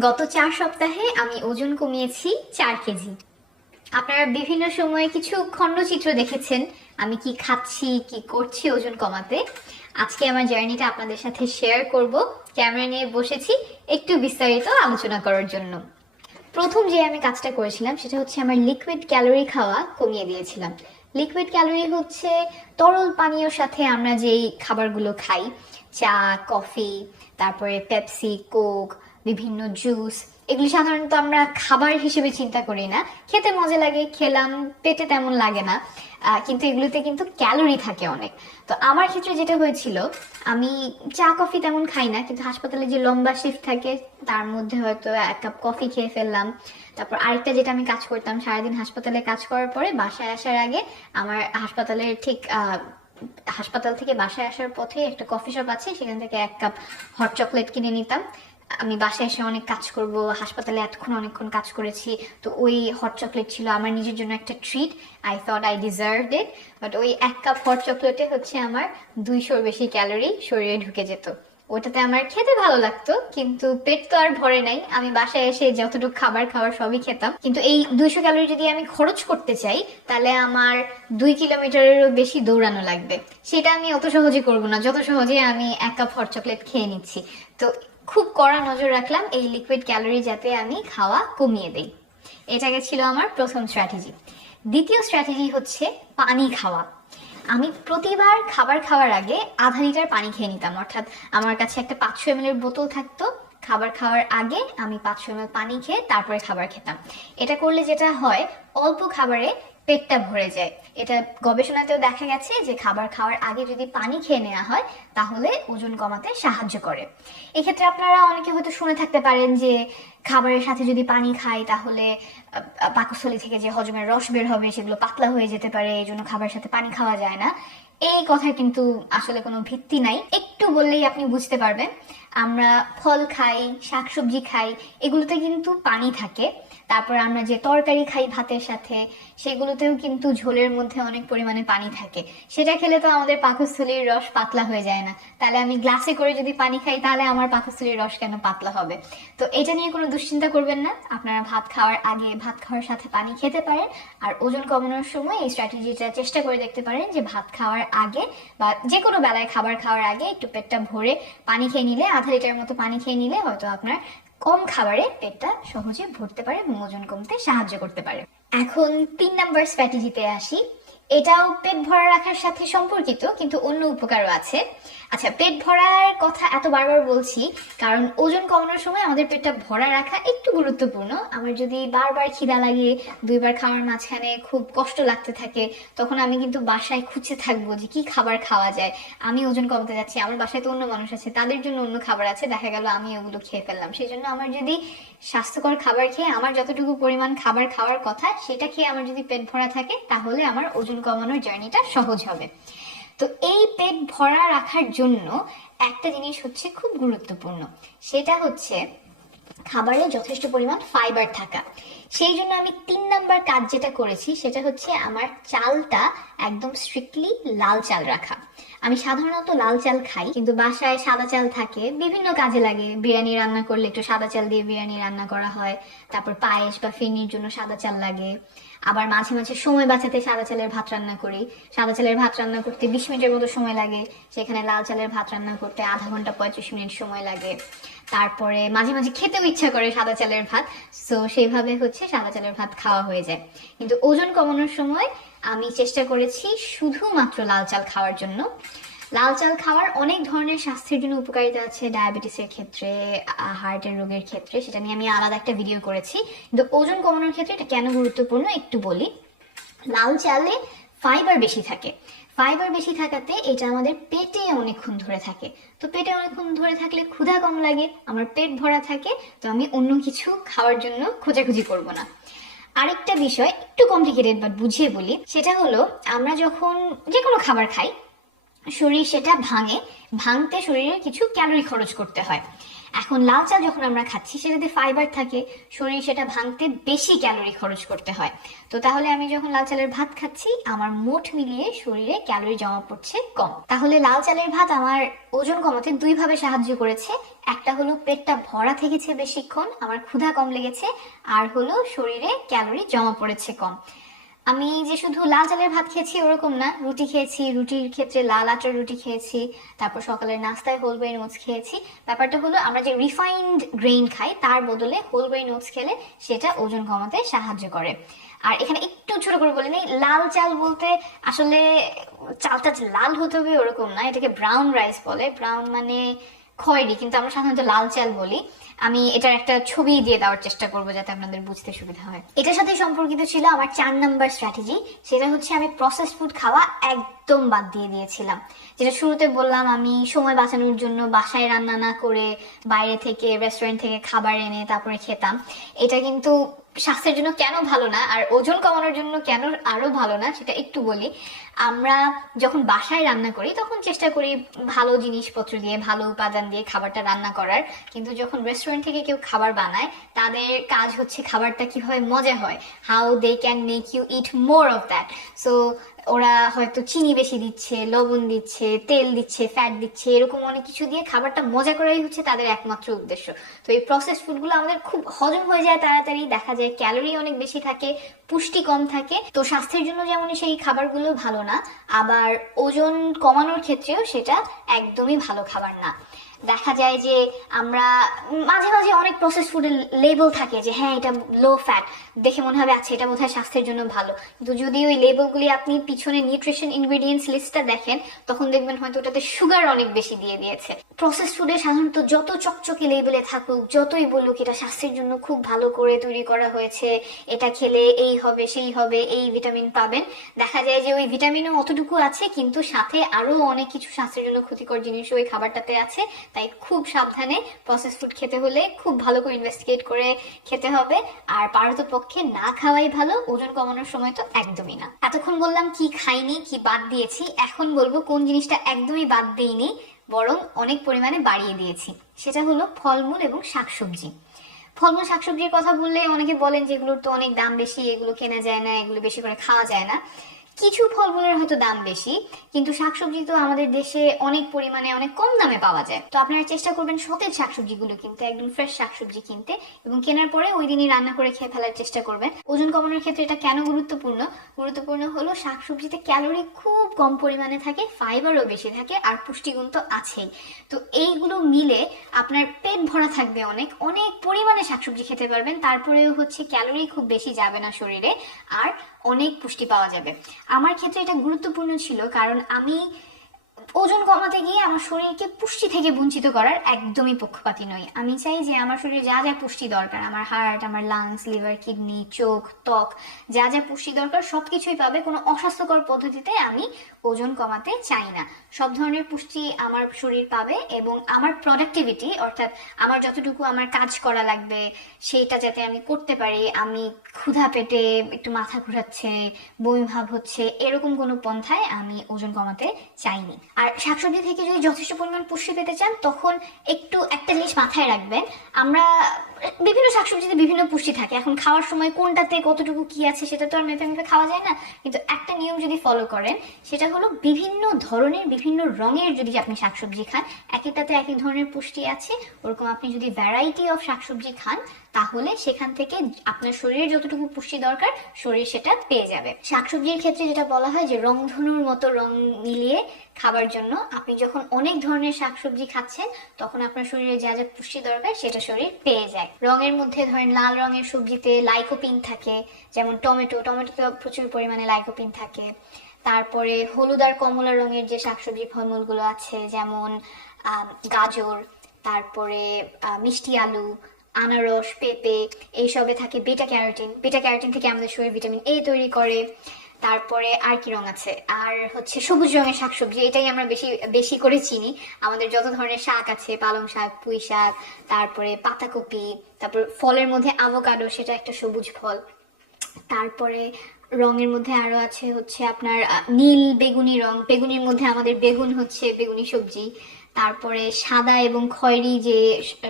গত চার সপ্তাহে আমি ওজন কমিয়েছি চার কেজি। আপনারা বিভিন্ন সময়ে কিছু খণ্ডচিত্র দেখেছেন, আমি কি খাচ্ছি, কি করছি ওজন কমাতে। আজকে আমার জার্নিটা আপনাদের সাথে শেয়ার করব। ক্যামেরা নিয়ে বসেছি একটু বিস্তারিত আলোচনা করার জন্য। প্রথম যে আমি কাজটা করেছিলাম, সেটা হচ্ছে আমার লিকুইড ক্যালোরি খাওয়া কমিয়ে দিয়েছিলাম। লিকুইড ক্যালোরি হচ্ছে তরল পানীয়র সাথে আমরা যেই খাবারগুলো খাই, চা, কফি, তারপরে পেপসি কোক বিভিন্ন জুস এগুলি সাধারণত আমরা খাবার হিসেবে চিন্তা করি না। খেতে মজা লাগে, খেলাম, পেটে তেমন লাগে না কিন্তু এগুলোতে কিন্তু ক্যালোরি থাকে অনেক। তো আমার ক্ষেত্রে যেটা হয়েছিল, আমি চা কফি তেমন খাই না, কিন্তু হাসপাতালে যে লম্বা শিফট থাকে, তার মধ্যে হয়তো এক কাপ কফি খেয়ে ফেললাম। তারপর আরেকটা যেটা আমি কাজ করতাম, সারাদিন হাসপাতালে কাজ করার পরে বাসায় আসার আগে আমার হাসপাতালের ঠিক হাসপাতাল থেকে বাসায় আসার পথে একটা কফি শপ আছে, সেখান থেকে এক কাপ হট চকলেট কিনে নিতাম। আমি বাসায় এসে অনেক কাজ করব, হাসপাতালে এতক্ষণ অনেকক্ষণ কাজ করেছি, তো ওই হট চকলেট ছিল আমার নিজের জন্য একটা treat I thought I deserve it but ওই এক কাপ হট চকলেটে হচ্ছে আমার দুইশোর বেশি ক্যালোরি শরীরে ঢুকে যেত। ওটাতে আমার খেতে ভালো লাগতো, কিন্তু পেট তো আর ভরে নাই, আমি বাসায় এসে যতটুকু খাবার খাওয়ার সবই খেতাম। কিন্তু এই দুইশো ক্যালোরি যদি আমি খরচ করতে চাই, তাহলে আমার দুই কিলোমিটারেরও বেশি দৌড়ানো লাগবে। সেটা আমি অত সহজে করব না, যত সহজে আমি এক কাপ হট চকলেট খেয়ে নিচ্ছি। তো খুব কড়া নজর রাখলাম এই লিকুইড ক্যালোরি যাতে আমি খাওয়া কমিয়ে দেই। এটাকে ছিল আমার প্রথম স্ট্র্যাটেজি দ্বিতীয় স্ট্র্যাটেজি হচ্ছে পানি খাওয়া। আমি প্রতিবার খাবার খাওয়ার আগে আধা লিটার পানি খেয়ে নিতাম। অর্থাৎ আমার কাছে একটা পাঁচশো এম এর বোতল থাকতো। খাবার খাওয়ার আগে আমি পাঁচশো এম পানি খেয়ে তারপরে খাবার খেতাম। এটা করলে যেটা হয়, অল্প খাবারে পেটটা ভরে যায়। এটা গবেষণাতেও দেখা গেছে যে খাবার খাওয়ার আগে যদি পানি খেয়ে নেওয়া হয়, তাহলে ওজন কমাতে সাহায্য করে। এক্ষেত্রে আপনারা অনেকে হয়তো শুনে থাকতে পারেন যে খাবারের সাথে যদি পানি খাই তাহলে পাকস্থলী থেকে যে হজমের রস বের হবে, সেগুলো পাতলা হয়ে যেতে পারে এই জন্য খাবারের সাথে পানি খাওয়া যায় না। এই কথার কিন্তু আসলে কোনো ভিত্তি নাই। একটু বললেই আপনি বুঝতে পারবেন, আমরা ফল খাই, শাকসবজি খাই, এগুলোতে কিন্তু পানি থাকে। তারপর আমরা যে তরকারি খাই ভাতের সাথে, সেগুলোতেও কিন্তু ঝোলের মধ্যে অনেক পরিমাণে পানি থাকে। সেটা খেলে তো আমাদের পাকস্থলীর রস পাতলা হয়ে যায় না। তাহলে আমি গ্লাসে করে যদি পানি খাই, তাহলে আমার পাকস্থলীর রস কেন পাতলা হবে? তো এটা নিয়ে কোনো দুশ্চিন্তা করবেন না। আপনারা ভাত খাওয়ার আগে ভাত খাওয়ার সাথে পানি খেতে পারেন। আর ওজন কমানোর সময় এই স্ট্র্যাটেজিটা চেষ্টা করে দেখতে পারেন যে ভাত খাওয়ার আগে বা যে কোনো বেলায় খাবার খাওয়ার আগে একটু পেটটা ভরে পানি খেয়ে নিলে, আধা লিটার মতো পানি খেয়ে নিলে হয়তো আপনার কম খাবারে পেটটা সহজে ভরতে পারে এবং ওজন কমতে সাহায্য করতে পারে। এখন তিন নাম্বার স্ট্র্যাটেজিতে আসি। এটাও পেট ভরা রাখার সাথে সম্পর্কিত, কিন্তু অন্য উপকারও আছে। আচ্ছা পেট ভরার কথা এত বারবার বলছি, কারণ ওজন কমানোর সময় আমাদের পেটটা ভরা রাখা একটু গুরুত্বপূর্ণ। আমার যদি বারবার খিদা লাগে, দুইবার খাওয়ার মাঝখানে খুব কষ্ট লাগতে থাকে, তখন আমি কিন্তু বাসায় খুঁজে থাকব যে কি খাবার খাওয়া যায়। আমি ওজন কমাতে যাচ্ছি, আমার বাসায় তো অন্য মানুষ আছে, তাদের জন্য অন্য খাবার আছে, দেখা গেল আমি ওগুলো খেয়ে ফেললাম। সেই জন্য আমার যদি স্বাস্থ্যকর খাবার খেয়ে আমার যতটুকু পরিমাণ খাবার খাওয়ার কথা, সেটা খেয়ে আমার যদি পেট ভরা থাকে, তাহলে আমার ওজন কমানোর জার্নিটা সহজ হবে। তো এই পেট ভরা রাখার জন্য একটা জিনিস হচ্ছে খুব গুরুত্বপূর্ণ। সেটা হচ্ছে খাবারে যথেষ্ট পরিমাণ ফাইবার থাকা। সেই জন্য আমি তিন নাম্বার কাজ যেটা করেছি, সেটা হচ্ছে আমার চালটা একদম স্ট্রিক্টলি লাল চাল রাখা। আমি সাধারণত লাল চাল খাই, কিন্তু বাসায় সাদা চাল থাকে, বিভিন্ন কাজে লাগে। বিরিয়ানি রান্না করলে একটু সাদা চাল দিয়ে বিরিয়ানি রান্না করা হয়, তারপর পায়েস বা ফিরনির জন্য সাদা চাল লাগে। আবার মাঝে মাঝে সময় বাঁচাতে সাদা চালের ভাত রান্না করি। সাদা চালের ভাত রান্না করতে বিশ মিনিটের মতো সময় লাগে। সেখানে লাল চালের ভাত রান্না করতে আধা ঘণ্টা পঁয়ত্রিশ মিনিট সময় লাগে। তারপরে মাঝে মাঝে খেতেও ইচ্ছা করে সাদা চালের ভাত। সো সেইভাবে হচ্ছে সাদা চালের ভাত খাওয়া হয়ে যায়। কিন্তু ওজন কমানোর সময় আমি চেষ্টা করেছি শুধুমাত্র লাল চাল খাওয়ার জন্য। লাল চাল খাওয়ার অনেক ধরনের স্বাস্থ্যের জন্য উপকারিতা আছে ডায়াবেটিসের ক্ষেত্রে হার্টের রোগের ক্ষেত্রে, সেটা নিয়ে আমি আলাদা একটা ভিডিও করেছি। কিন্তু ওজন কমানোর ক্ষেত্রে এটা কেন গুরুত্বপূর্ণ একটু বলি। লাল চালে ফাইবার বেশি থাকে। ফাইবার বেশি থাকাতে এটা আমাদের পেটে অনেকক্ষণ ধরে থাকে। তো পেটে অনেকক্ষণ ধরে থাকলে ক্ষুধা কম লাগে, আমার পেট ভরা থাকে, তো আমি অন্য কিছু খাওয়ার জন্য খোঁজাখুঁজি করব না। আরেকটা বিষয়, একটু কমপ্লিকেটেড বাট বুঝিয়ে বলি, সেটা হলো আমরা যখন যে কোনো খাবার খাই শরীর সেটা ভাঙে, ভাঙতে শরীরে কিছু ক্যালোরি খরচ করতে হয়। এখন লাল চাল যখন আমরা খাচ্ছি সেটাতে ফাইবার থাকে, শরীর সেটা ভাঙতে বেশি ক্যালোরি খরচ করতে হয়। তো তাহলে আমি যখন লাল চালের ভাত খাচ্ছি, আমার মোট মিলিয়ে শরীরে ক্যালোরি জমা পড়ছে কম। তাহলে লাল চালের ভাত আমার ওজন কমাতে দুইভাবে সাহায্য করেছে। একটা হলো পেটটা ভরা থেকেছে বেশিক্ষণ, আমার ক্ষুধা কম লেগেছে, আর হলো শরীরে ক্যালোরি জমা পড়েছে কম। আমি যে শুধু লাল চালের ভাত খেয়েছি ওরকম না। রুটি খেয়েছি, রুটির ক্ষেত্রে লাল আটার রুটি খেয়েছি, তারপর সকালের নাস্তায় হোল গ্রেন ওটস খেয়েছি। ব্যাপারটা হলো, আমরা যে রিফাইন্ড গ্রেইন খাই, তার বদলে হোল গ্রেন ওটস খেলে সেটা ওজন কমাতে সাহায্য করে। আর এখানে একটু ছোট করে বলে নেই, লাল চাল বলতে আসলে চালটা লাল হতে হবে ওরকম না, এটাকে ব্রাউন রাইস বলে। ব্রাউন মানে খয়েরি কিন্তু আমরা সাধারণত লাল চাল বলি। আমি এটার একটা ছবি দিয়ে দেওয়ার চেষ্টা করব যাতে আপনাদের বুঝতে সুবিধা হয়। এটার সাথে সম্পর্কিত ছিল আমার চার নাম্বার স্ট্র্যাটেজি সেটা হচ্ছে আমি প্রসেস ফুড খাওয়া একদম বাদ দিয়ে দিয়েছিলাম। যেটা শুরুতে বললাম, আমি সময় বাঁচানোর জন্য বাসায় রান্না না করে বাইরে থেকে রেস্টুরেন্ট থেকে খাবার এনে তারপরে খেতাম। এটা কিন্তু স্বাস্থ্যের জন্য কেন ভালো না আর ওজন কমানোর জন্য কেন আরও ভালো না সেটা একটু বলি। আমরা যখন বাসায় রান্না করি তখন চেষ্টা করি ভালো জিনিসপত্র দিয়ে, ভালো উপাদান দিয়ে খাবারটা রান্না করার। কিন্তু যখন রেস্টুরেন্ট থেকে কেউ খাবার বানায়, তাদের কাজ হচ্ছে খাবারটা কীভাবে মজা হয় how they can make you eat more of that so ওরা হয়তো চিনি বেশি দিচ্ছে, লবণ দিচ্ছে, তেল দিচ্ছে ফ্যাট দিচ্ছে, এরকম অনেক কিছু দিয়ে খাবারটা মজা করাই হচ্ছে তাদের একমাত্র উদ্দেশ্য। তো এই প্রসেস ফুডগুলো আমাদের খুব হজম হয়ে যায় তাড়াতাড়ি, দেখা যায় ক্যালোরি অনেক বেশি থাকে, পুষ্টি কম থাকে। তো স্বাস্থ্যের জন্য যেমন সেই খাবারগুলো ভালো না, আবার ওজন কমানোর ক্ষেত্রেও সেটা একদমই ভালো খাবার না। দেখা যায় যে আমরা মাঝে মাঝে অনেক প্রসেস ফুডের লেবেল থাকে যে হ্যাঁ এটা লো ফ্যাট দেখে মনে হবে আচ্ছা এটা বোধহয় স্বাস্থ্যের জন্য ভালো। কিন্তু যদি ওই লেবেলগুলি আপনি পিছনে নিউট্রিশন ইনগ্রেডিয়েন্টস লিস্টটা দেখেন, তখন দেখবেন হয়তো ওটাতে সুগার অনেক বেশি দিয়ে দিয়েছে। প্রসেস ফুডে সাধারণত যত চকচকে লেবেলে থাকুক, যতই বলুক, এটা স্বাস্থ্যের জন্য খুব ভালো করে তৈরি করা হয়েছে। এটা খেলে এই হবে, সেই হবে, এই ভিটামিন পাবেন। দেখা যায় যে ওই ভিটামিনও অতটুকু আছে, কিন্তু সাথে আরও অনেক কিছু স্বাস্থ্যের জন্য ক্ষতিকর জিনিস ওই খাবারটাতে আছে। তাই খুব সাবধানে প্রসেস ফুড খেতে হলে খুব ভালো করে ইনভেস্টিগেট করে খেতে হবে। আর পারতপক্ষে না খাওয়াই ভালো, ওজন কমানোর সময় তো একদমই না। এতক্ষণ বললাম কি খাইনি, কি বাদ দিয়েছি, এখন বলব কোন জিনিসটা একদমই বাদ দিইনি, বরং অনেক পরিমাণে বাড়িয়ে দিয়েছি। সেটা হলো ফলমূল এবং শাকসবজি। ফলমূল, শাকসবজির কথা বললে অনেকে বলেন যে এগুলোর তো অনেক দাম বেশি, এগুলো কেনা যায় না, এগুলো বেশি করে খাওয়া যায় না। কিছু ফলমূলের হয়তো দাম বেশি, কিন্তু শাকসবজি তো আমাদের দেশে অনেক পরিমাণে অনেক কম দামে পাওয়া যায়। তো আপনারা চেষ্টা করবেন সতেজ শাকসবজিগুলো কিনতে, একদম ফ্রেশ শাকসবজি কিনতে এবং কেনার পরে ওই দিনই রান্না করে খেয়ে ফেলার চেষ্টা করবেন। ওজন কমানোর ক্ষেত্রে এটা কেন গুরুত্বপূর্ণ? গুরুত্বপূর্ণ হলো শাকসবজিতে ক্যালোরি খুব কম পরিমাণে থাকে ফাইবারও বেশি থাকে আর পুষ্টিগুণ তো আছেই। তো এইগুলো মিলে আপনার পেট ভরা থাকবে অনেক অনেক পরিমাণে শাকসবজি খেতে পারবেন, তারপরেও হচ্ছে ক্যালোরি খুব বেশি যাবে না শরীরে। আর অনেক পুষ্টি পাওয়া যাবে। আমার ক্ষেত্রে এটা গুরুত্বপূর্ণ ছিল কারণ আমি ওজন কমাতে গিয়ে আমার শরীরকে পুষ্টি থেকে বঞ্চিত করার একদমই পক্ষপাতী নই। আমি চাই যে আমার শরীরে যা যা পুষ্টি দরকার, আমার হার্ট, আমার লাংস লিভার কিডনি চোখ, ত্বক, যা যা পুষ্টি দরকার সবকিছুই পাবে কোনো অস্বাস্থ্যকর পদ্ধতিতে আমি ওজন কমাতে চাই না। সব ধরনের পুষ্টি আমার শরীর পাবে এবং আমার প্রোডাক্টিভিটি অর্থাৎ আমার যতটুকু আমার কাজ করা লাগবে, সেইটা যাতে আমি করতে পারি, আমি ক্ষুধা পেটে একটু মাথা ঘুরাচ্ছে, বমি ভাব হচ্ছে, এরকম কোনো পন্থায় আমি ওজন কমাতে চাইনি। আর শাকসবজি থেকে যদি যথেষ্ট পরিমাণ পুষ্টি পেতে চান, তখন একটু একটা জিনিস মাথায় রাখবেন। আমরা বিভিন্ন শাকসবজিতে বিভিন্ন পুষ্টি থাকে। এখন খাওয়ার সময় কোনটাতে কতটুকু কি আছে সেটা তো আর মেপে মেপে খাওয়া যায় না। কিন্তু একটা নিয়ম যদি ফলো করেন, সেটা হলো বিভিন্ন ধরনের, বিভিন্ন রঙের যদি আপনি শাকসবজি খান, এক একটাতে এক এক ধরনের পুষ্টি আছে। ওরকম আপনি যদি ভ্যারাইটি অফ শাকসবজি খান তাহলে সেখান থেকে আপনার শরীরে যতটুকু পুষ্টি দরকার, শরীর সেটা পেয়ে যাবে। শাকসবজির ক্ষেত্রে যেটা বলা হয় যে রংধনুর মতো রং মিলিয়ে খাবার জন্য আপনি যখন অনেক ধরনের শাকসবজি খাচ্ছেন, তখন আপনার শরীরে যা যা পুষ্টি দরকার সেটা শরীর পেয়ে যায়। রঙের মধ্যে ধরেন লাল রঙের সবজিতে লাইকোপিন থাকে, যেমন টমেটো। টমেটোতে প্রচুর পরিমাণে লাইকোপিন থাকে। তারপরে হলুদ আর কমলা রঙের যে শাকসবজি ফলমূলগুলো আছে, যেমন গাজর, তারপরে মিষ্টি আলু আনারস, পেঁপে, এইসবে থাকে বিটা ক্যারোটিন বিটা ক্যারোটিন থেকে আমাদের শরীর ভিটামিন এ তৈরি করে। তারপরে আর কি রং আছে? আর হচ্ছে সবুজ রঙের শাকসবজি, এটাই আমরা বেশি বেশি করে চিনি। আমাদের যত ধরনের শাক আছে, পালং শাক, পুঁই শাক, তারপরে পাতাকপি, তারপর ফলের মধ্যে আভোকাডো সেটা একটা সবুজ ফল। তারপরে রঙের মধ্যে আরও আছে হচ্ছে আপনার নীল বেগুনি রং। বেগুনির মধ্যে আমাদের বেগুন হচ্ছে বেগুনি সবজি। তারপরে সাদা এবং খয়েরি যে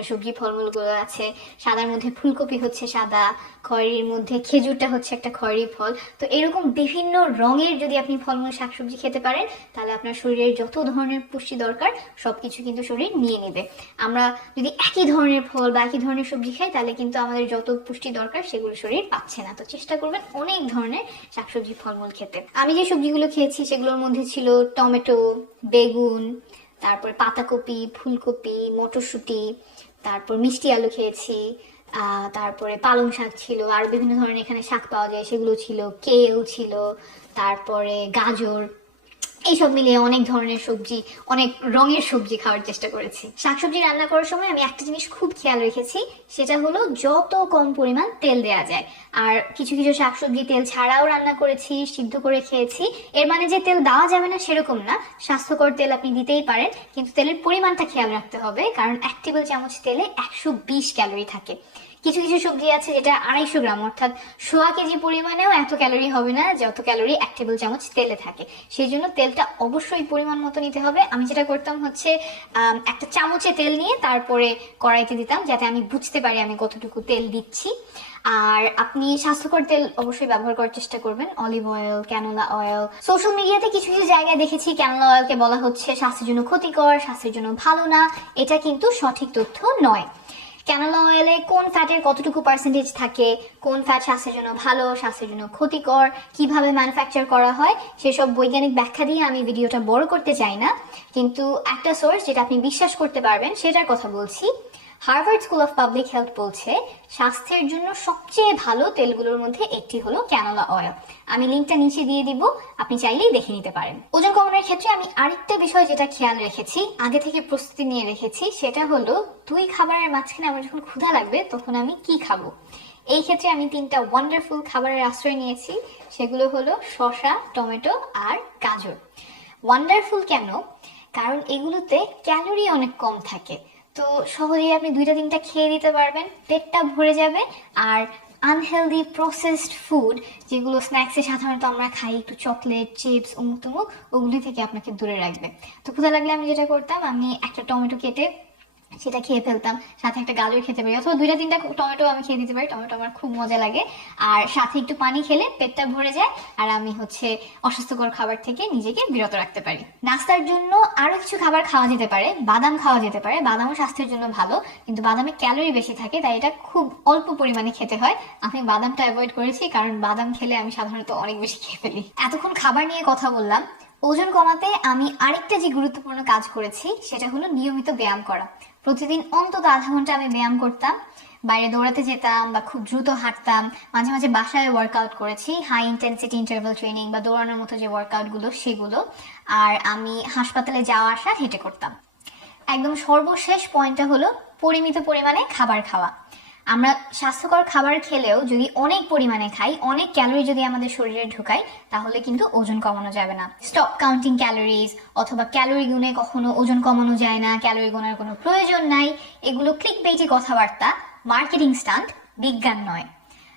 সবজি ফলমূলগুলো আছে, সাদার মধ্যে ফুলকপি হচ্ছে সাদা, খয়েরির মধ্যে খেজুরটা হচ্ছে একটা খয়েরি ফল। তো এরকম বিভিন্ন রঙের যদি আপনি ফলমূল, শাকসবজি খেতে পারেন, তাহলে আপনার শরীরের যত ধরনের পুষ্টি দরকার, সবকিছু কিন্তু শরীর নিয়ে নেবে। আমরা যদি একই ধরনের ফল বা একই ধরনের সবজি খাই, তাহলে কিন্তু আমাদের যত পুষ্টি দরকার, সেগুলো শরীর পাচ্ছে না। তো চেষ্টা করবেন অনেক ধরনের শাকসবজি ফলমূল খেতে। আমি যে সবজিগুলো খেয়েছি, সেগুলোর মধ্যে ছিল টমেটো, বেগুন তারপরে পাতাকপি, ফুলকপি, মটরশুঁটি, তারপর মিষ্টি আলু খেয়েছি তারপরে পালং শাক ছিল, আর বিভিন্ন ধরনের এখানে শাক পাওয়া যায়, সেগুলো ছিল, কেউ ছিল, তারপরে গাজর এইসব মিলিয়ে অনেক ধরনের সবজি, অনেক রঙের সবজি খাওয়ার চেষ্টা করেছি। শাকসবজি রান্না করার সময় আমি একটা জিনিস খুব খেয়াল রেখেছি, সেটা হলো যত কম পরিমাণ তেল দেওয়া যায়। আর কিছু কিছু শাকসবজি তেল ছাড়াও রান্না করেছি, সিদ্ধ করে খেয়েছি। এর মানে যে তেল দেওয়া যাবে না সেরকম না, স্বাস্থ্যকর তেল আপনি দিতেই পারেন, কিন্তু তেলের পরিমাণটা খেয়াল রাখতে হবে, কারণ এক টেবিল চামচ তেলে একশো বিশ ক্যালোরি থাকে। কিছু কিছু সবজি আছে যেটা আড়াইশো গ্রাম, অর্থাৎ সোয়া কেজি পরিমাণেও এত ক্যালোরি হবে না যত ক্যালোরি এক টেবিল চামচ তেলে থাকে। সেই জন্য তেলটা অবশ্যই পরিমাণ মতো নিতে হবে। আমি যেটা করতাম হচ্ছে একটা চামচে তেল নিয়ে তারপরে কড়াইতে দিতাম যাতে আমি বুঝতে পারি আমি কতটুকু তেল দিচ্ছি। আর আপনি স্বাস্থ্যকর তেল অবশ্যই ব্যবহার করার চেষ্টা করবেন। Olive oil, canola oil. Social মিডিয়াতে কিছু কিছু জায়গায় দেখেছি ক্যানোলা অয়েলকে বলা হচ্ছে স্বাস্থ্যের জন্য ক্ষতিকর, স্বাস্থ্যের জন্য ভালো না। এটা কিন্তু সঠিক তথ্য নয়। ক্যানোলা অয়েলে কোন ফ্যাটের কতটুকু পার্সেন্টেজ থাকে? কোন ফ্যাট স্বাস্থ্যের জন্য ভালো, স্বাস্থ্যের জন্য ক্ষতিকর? কীভাবে ম্যানুফ্যাকচার করা হয়? সেসব বৈজ্ঞানিক ব্যাখ্যা দিয়ে আমি ভিডিওটা বড় করতে চাই না। কিন্তু একটা সোর্স যেটা আপনি বিশ্বাস করতে পারবেন, সেটার কথা বলছি। Harvard School of Public Health বলছে, স্বাস্থ্যের জন্য সবচেয়ে ভালো তেলগুলোর মধ্যে একটি হলো ক্যানোলা অয়েল। আমি লিঙ্কটা নিচে দিয়ে দিব, আপনি চাইলেই দেখে নিতে পারেন। ওজন কমানোর ক্ষেত্রে আমি আরেকটা বিষয় যেটা খেয়াল রেখেছি, আগে থেকে প্রস্তুতি নিয়ে রেখেছি, সেটা হলো দুই খাবারের মাঝখানে আমার যখন ক্ষুধা লাগবে, তখন আমি কি খাব? এই ক্ষেত্রে আমি তিনটা ওয়ান্ডারফুল খাবারের আশ্রয় নিয়েছি, সেগুলো হলো শসা, টমেটো আর গাজর। ওয়ান্ডারফুল কেন? কারণ এগুলোতে ক্যালোরি অনেক কম থাকে। তো সহজেই আপনি দুইটা তিনটা খেয়ে দিতে পারবেন। পেটটা ভরে যাবে আর আনহেলদি প্রসেসড ফুড যেগুলো স্ন্যাক্সে সাধারণত আমরা খাই, একটু চকলেট চিপস উমুক তুমুক ওগুলি থেকে আপনাকে দূরে রাখবে। তো ক্ষুধা লাগলে আমি যেটা করতাম, আমি একটা টমেটো কেটে সেটা খেয়ে ফেলতাম। সাথে একটা গাজর খেতে পারি। অথবা দুইটা তিনটা টমেটো আমি খেয়ে দিতে পারি। টমেটো আমার খুব মজা লাগে। আর সাথে একটু পানি খেলে পেটটা ভরে যায় আর আমি হচ্ছে অস্বাস্থ্যকর খাবার থেকে নিজেকে বিরত রাখতে পারি। নাস্তার জন্য আরও কিছু খাবার খাওয়া যেতে পারে। বাদাম খাওয়া যেতে পারে। বাদামও স্বাস্থ্যের জন্য ভালো। কিন্তু বাদামে ক্যালোরি বেশি থাকে, তাই এটা খুব অল্প পরিমাণে খেতে হয়। আমি বাদামটা অ্যাভয়েড করেছি কারণ বাদাম খেলে আমি সাধারণত অনেক বেশি খেয়ে ফেলি। এতক্ষণ খাবার নিয়ে কথা বললাম। ওজন কমাতে আমি আরেকটা যে গুরুত্বপূর্ণ কাজ করেছি, সেটা হলো নিয়মিত ব্যায়াম করা। প্রতিদিন অন্তত আধা ঘণ্টা আমি ব্যায়াম করতাম। বাইরে দৌড়াতে যেতাম বা খুব দ্রুত হাঁটতাম। মাঝে মাঝে বাসায় ওয়ার্কআউট করেছি। হাই ইন্টেন্সিটি ইন্টারভাল ট্রেনিং বা দৌড়ানোর মতো যে ওয়ার্কআউটগুলো সেগুলো। আর আমি হাসপাতালে যাওয়া আসা হেঁটে করতাম। একদম সর্বশেষ পয়েন্টটা হলো পরিমিত পরিমাণে খাবার খাওয়া। আমরা স্বাস্থ্যকর খাবার খেলেও যদি অনেক পরিমাণে খাই, অনেক ক্যালোরি যদি আমাদের শরীরে ঢুকাই তাহলে কিন্তু ওজন কমানো যাবে না। স্টপ কাউন্টিং ক্যালোরিজ অথবা ক্যালোরি গুনে কখনো ওজন কমানো যায় না ক্যালোরি গুনার কোনো প্রয়োজন নাই। এগুলো ক্লিক বেইটি কথাবার্তা মার্কেটিং স্টান্ট বিজ্ঞান নয়।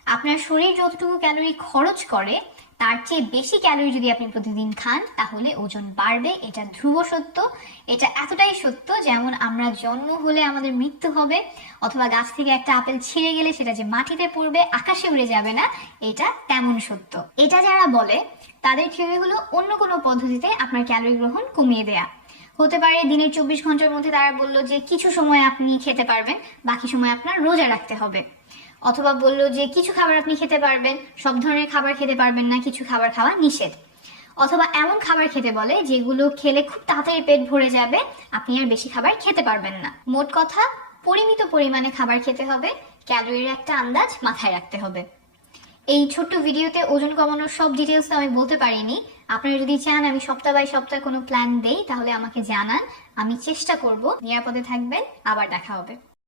আপনার শরীর যতটুকু ক্যালোরি খরচ করে তার চেয়ে বেশি ক্যালোরি যদি আপনি প্রতিদিন খান, তাহলে ওজন বাড়বে। এটা ধ্রুব সত্য। এটা এতটাই সত্য যেমন আমরা জন্ম হলে আমাদের মৃত্যু হবে, অথবা গাছ থেকে একটা আপেল ছিঁড়ে গেলে সেটা যে মাটিতে পড়বে, আকাশে উড়ে যাবে না। এটা তেমন সত্য। এটা যারা বলে, তাদের থিওরি হলো অন্য কোনো পদ্ধতিতে আপনার ক্যালোরি গ্রহণ কমিয়ে দেয়া। হতে পারে দিনের চব্বিশ ঘণ্টার মধ্যে তারা বলল যে কিছু সময় আপনি খেতে পারবেন, বাকি সময় আপনার রোজা রাখতে হবে। অথবা বলল যে, কিছু খাবার আপনি খেতে পারবেন, সব ধরনের খাবার খেতে পারবেন না, কিছু খাবার খাওয়া নিষেধ। অথবা এমন খাবার খেতে বলে যেগুলো খেলে খুব তাড়াতাড়ি পেট ভরে যাবে, আপনি আর বেশি খাবার খেতে পারবেন না। মোট কথা, পরিমিত পরিমাণে খাবার খেতে হবে, ক্যালোরির একটা আন্দাজ মাথায় রাখতে হবে। এই ছোট্ট ভিডিওতে ওজন কমানোর সব ডিটেলস আমি বলতে পারিনি। আপনারা যদি চান আমি সপ্তাহ বাই সপ্তাহ কোনো প্ল্যান দেই, তাহলে আমাকে জানান, আমি চেষ্টা করব। নিরাপদে থাকবেন, আবার দেখা হবে।